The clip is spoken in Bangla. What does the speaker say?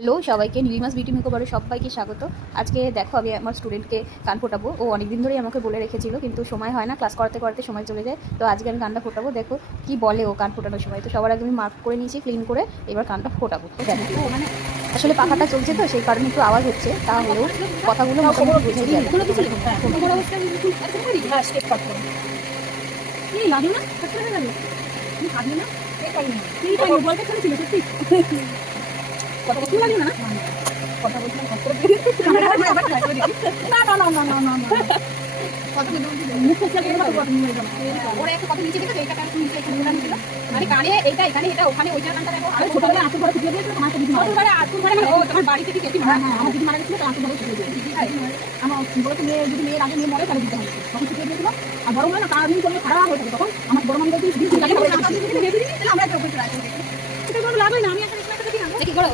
হ্যালো সবাইকে নীলিমাস বিউটি মেকওভারে সবাইকে স্বাগত। আজকে দেখো আমি আমার স্টুডেন্টকে কান ফোটাবো। ও অনেক দিন ধরেই আমাকে বলে রেখেছিল, কিন্তু সময় হয় না, ক্লাস করতে করতে সময় চলে যায়। তো আজকে আমি কানটা ফোটাবো, দেখো কি বলে ও কান ফোটানোর সময়। তো সবার আগে আমি মার্ক করে নিয়েছি, ক্লিন করে এবার কানটা ফোটাবো। দেখো মানে আসলে পাখাটা চলছে তো সেই কারণে একটু আওয়াজ হচ্ছে, তাহলেও কথাগুলো মোটামুটি বোঝাই যাবে। কথা বলতে লাগে না কথা বলতে না ওরা একটা কথা নিচে দেখে এইটা নিচে একটু ঘুরান ছিল মানে কানে এইটা এখানে এটা ওখানে ওইটার কানটা দেখো আমি ছোটবেলায় আঁচু ঘরে ফুটিয়ে দিয়েছিলাম আমার দিদি ছোটবেলায় আঁচু ঘরে মানে ও তোমার বাড়ি থেকে গেছি হ্যাঁ আমার দিদি মারা গেছিল তার আঁচু ঘরে ফুটিয়ে দিয়েছি আমার বড় তো মেয়ে যদি মেয়ের আগে মেয়ে মরে তাহলে দিতে হবে তখন ফুটিয়ে দিয়েছিল আর বড় মানে তার দিন করলে খারাপ হয়ে থাকে তখন আমার বড় মামি বলছিল আমরা একটা ওপরে রাখি এটা কোনো লাভ হয় না আমি একটা দেখি করো